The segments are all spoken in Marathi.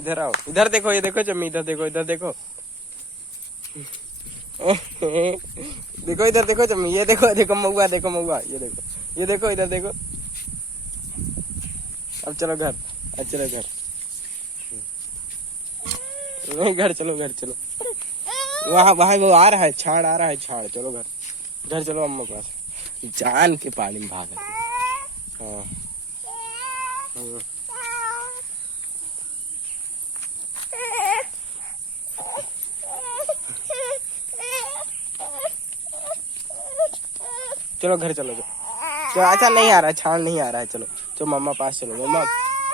इधर आओ, इधर देखो, ये देखो चम्मी, इधर देखो, इधर देखो। देखो इधर देखो चम्मी, ये देखो, देखो महुआ, देखो महुआ, ये देखो, ये देखो, इधर देखो। अब चलो घर, अब चलो घर। नहीं घर चलो, घर चलो। वहाँ वहाँ वो आ रहा है, छाड़ आ रहा है, छाड़। चलो घर, घर चलो अम्मा के पास। जान के पानी में भाग। हाँ चलो घर चलो। चलो अच्छा नहीं आ रहा है, छाड़ नहीं आ रहा है। चलो चलो मम्मा पास चलो, मम्मा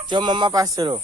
चलो, मम्मा पास चलो।